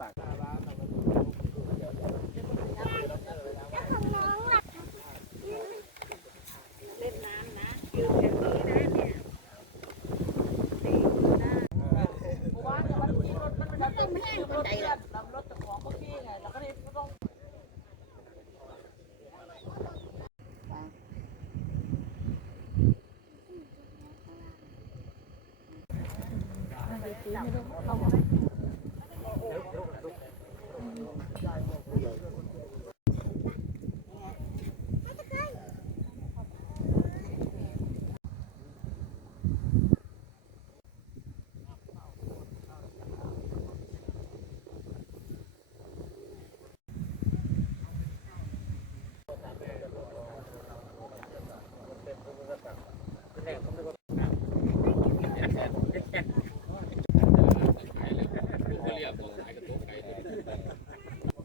ปาก เล่นน้ำนะอยู่แถวนี้นะเนี่ยตีได้มันไม่แห้งคนใดหรอก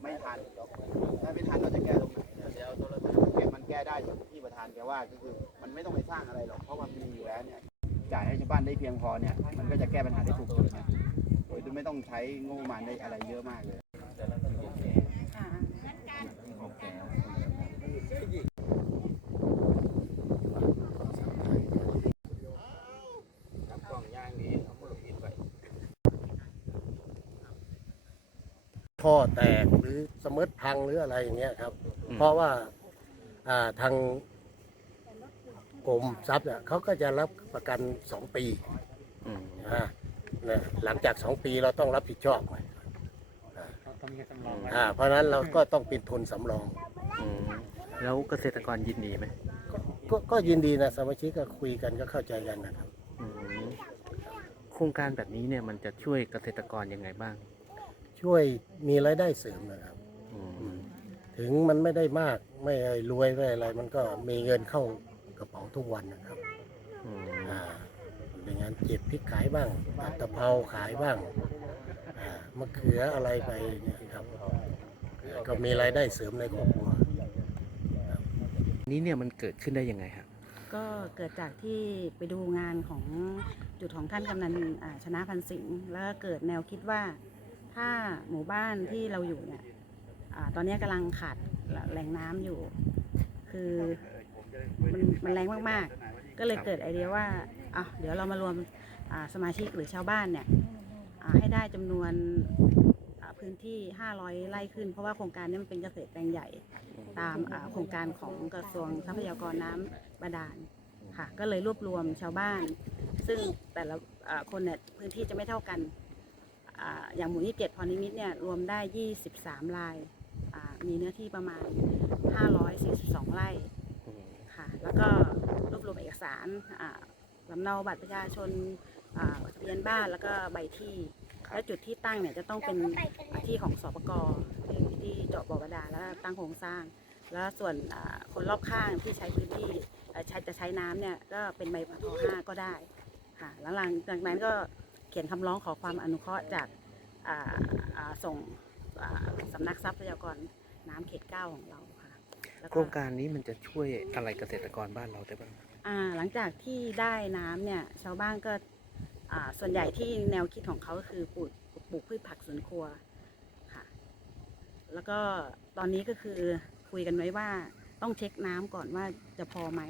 ไม่ทันถ้าไม่ทันเราจะแก้ตรงไหนเดี๋ยวโทรศัพท์แกมันแก้ได้อย่างที่ประธานแก็คือ มันไม่ต้องไปสร้างอะไรหรอกเพราะมันมีอยู่แล้วเนี่ยจ่ายให้ชาวบ้านได้เพียงพอเนี่ยมันก็จะแก้ปัญหาได้ถูกจุดนะโดยที่ไม่ต้องใช้งบประมาณได้อะไรเยอะมากเลยท่อแตกหรือสมมติพังหรืออะไรอย่างเงี้ยครับ เพราะว่าทาง กรมทรัพย์เนี่ยเขาก็จะรับประกันสองปีอ่าเนี่ยหลังจากสองปีเราต้องรับผิดชอบอ่าอ่าเพราะฉะนั้นเราก็ต้องเป็นทุนสำรอง อืมแล้วเกษตรกรยินดีไหมก็ก็ยินดีนะสมาชิกก็คุยกันก็เข้าใจกันนะครับ อืมโครงการแบบนี้เนี่ยมันจะช่วยเกษตรกรยังไงบ้างช่วยมีรายได้เสริมนะครับ อืมถึงมันไม่ได้มากไม่รวยไม่อะไรมันก็มีเงินเข้า กระเป๋าทุกวันนะครับอืมอ่าอย่างนั้นเจ็บพริกขายบ้างผัดตะเภาขายบ้างอ่ามะเขืออะไรไปเนี่ยครับ ก็มีรายได้เสริมในครอบครัว นี่เนี่ยมันเกิดขึ้นได้ยังไงครับ ก็เกิดจากที่ไปดูงานของจุดของท่านกำนันอ่าชนะพันสิงห์แล้วก็เกิดแนวคิดว่า ถ้าหมู่บ้านที่เราอยู่เนี่ยอาตอนนี้กำลังขาดแหล่งน้ำอยู่ คือ มันมันแรงมากๆ ก็เลยเกิดไอเดียว่าอะเดี๋ยวเรามารวมสมาชิกหรือชาวบ้านเนี่ยให้ได้จำนวนพื้นที่ 500 ไร่ขึ้น เพราะว่าโครงการนี้มันเป็นเกษตรแปลงใหญ่ตามโครงการของกระทรวงทรัพยากรน้ำบาดาลค่ะ ก็เลยรวบรวมชาวบ้าน ซึ่งแต่ละคนเนี่ยพื้นที่จะไม่เท่ากันออย่างหมู่27พรนิมิตเนี่ยรวมได้ 23รายอ่มีเนื้อที่ประมาณ 542 ไร่ แล้วก็รวบรวมเอกสารอ่าลำเนาบัตรประชาชนอ่าทะเบียนบ้านแล้วก็ใบที่ แล้วจุดที่ตั้งเนี่ยจะต้องเป็นที่ของสปกที่ที่เจาะบ่อบาดาลแล้วตั้งโครงสร้าง แล้วส่วนอ่าคนรอบข้างที่ใช้พื้นที่เอ่อใช้จะใช้น้ำเนี่ยก็เป็นใบพทห้าก็ได้ค่ะแล้วหลังจากนั้นก็เขียนคำร้องขอความอนุเคราะห์จากอ่าอ่าส่งอ่าสำนักทรัพยากรน้ำเขตเก้าของเราค่ะแล้ว โครงการนี้มันจะช่วยอะไรเกษตรกรบ้านเราได้บ้างอ่าหลังจากที่ได้น้ำเนี่ยชาวบ้านก็อ่าส่วนใหญ่ที่แนวคิดของเขาก็คือปลูกปลูกพืชผักสวนครัวค่ะ แล้วก็ตอนนี้ก็คือคุยกันไว้ว่าต้องเช็คน้ำก่อนว่าจะพอไหม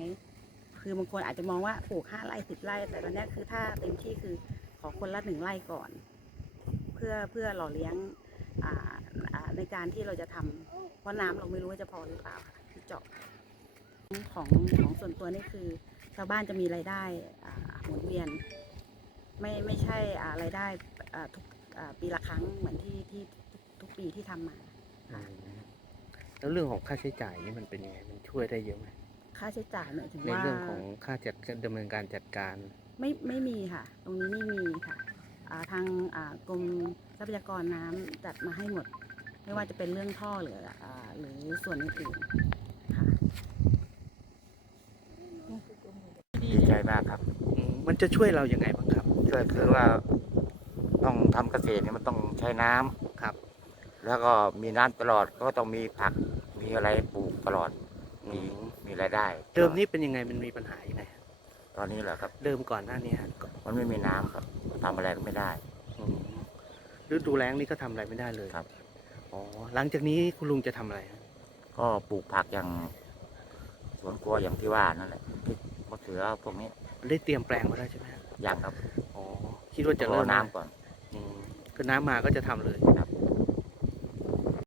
คือบางคนอาจจะมองว่าปลูกห้าไร่สิบไร่ แต่ตอนเนี้ยคือถ้าเต็มที่คือขอคนละหนึ่งไร่ก่อน เพื่อเพื่อหล่อเลี้ยงอ่าอ่าในการที่เราจะทำเพราะน้ำเราไม่รู้ว่าจะพอหรือเปล่าค่ะที่ เจาะของของส่วนตัวนี่คือ ชาวบ้านจะมีรายได้อ่าหมุนเวียน ไม่ไม่ใช่อ่ารายได้อ่าทุกอ่าปีละครั้งเหมือนที่ที่ทุกทุกปีที่ทำมา แล้วเรื่องของค่าใช้จ่ายนี่มันเป็นยังไงมันช่วยได้เยอะไหมค่าใช้จ่ายเนี่ยถือในว่าเรื่องของค่าจัดดำเนินการจัดการ ไม่ไม่มีค่ะ ตรงนี้ไม่มีค่ะอ่าทางอ่ากรมทรัพยากรน้ำจัดมาให้หมด ไม่ว่าจะเป็นเรื่องท่อหรืออ่าหรือส่วนอื่นๆค่ะ ดีใจ มากครับอืมมันจะช่วยเรายังไงบ้างครับ ช่วยคือว่าต้องทำเกษตรเนี่ยมันต้องใช้น้ำครับ แล้วก็มีน้ำตลอดก็ต้องมีผักมีอะไรปลูกตลอดอืมีมมีรายได้เดิมนี้เป็นยังไงมันมีปัญหายังไงตอนนี้เหรอครับ เดิมก่อนหน้านี้ฮะก็มันไม่มีน้ำครับทำอะไรก็ไม่ได้ อืมฤดูแล้งนี่ก็ทำอะไรไม่ได้เลยครับ อ๋อหลังจากนี้คุณลุงจะทำอะไรฮะก็ปลูกผักอย่างสวนครัวอย่างที่ว่านั่นแหละพริก มะเขือพวกนี้ได้เตรียมแปลงมาแล้วใช่ไหมฮะอย่างครับ อ๋อคิดว่าจะรเริ่อมน้ำก่อน อืมคือน้ำมาก็จะทำเลย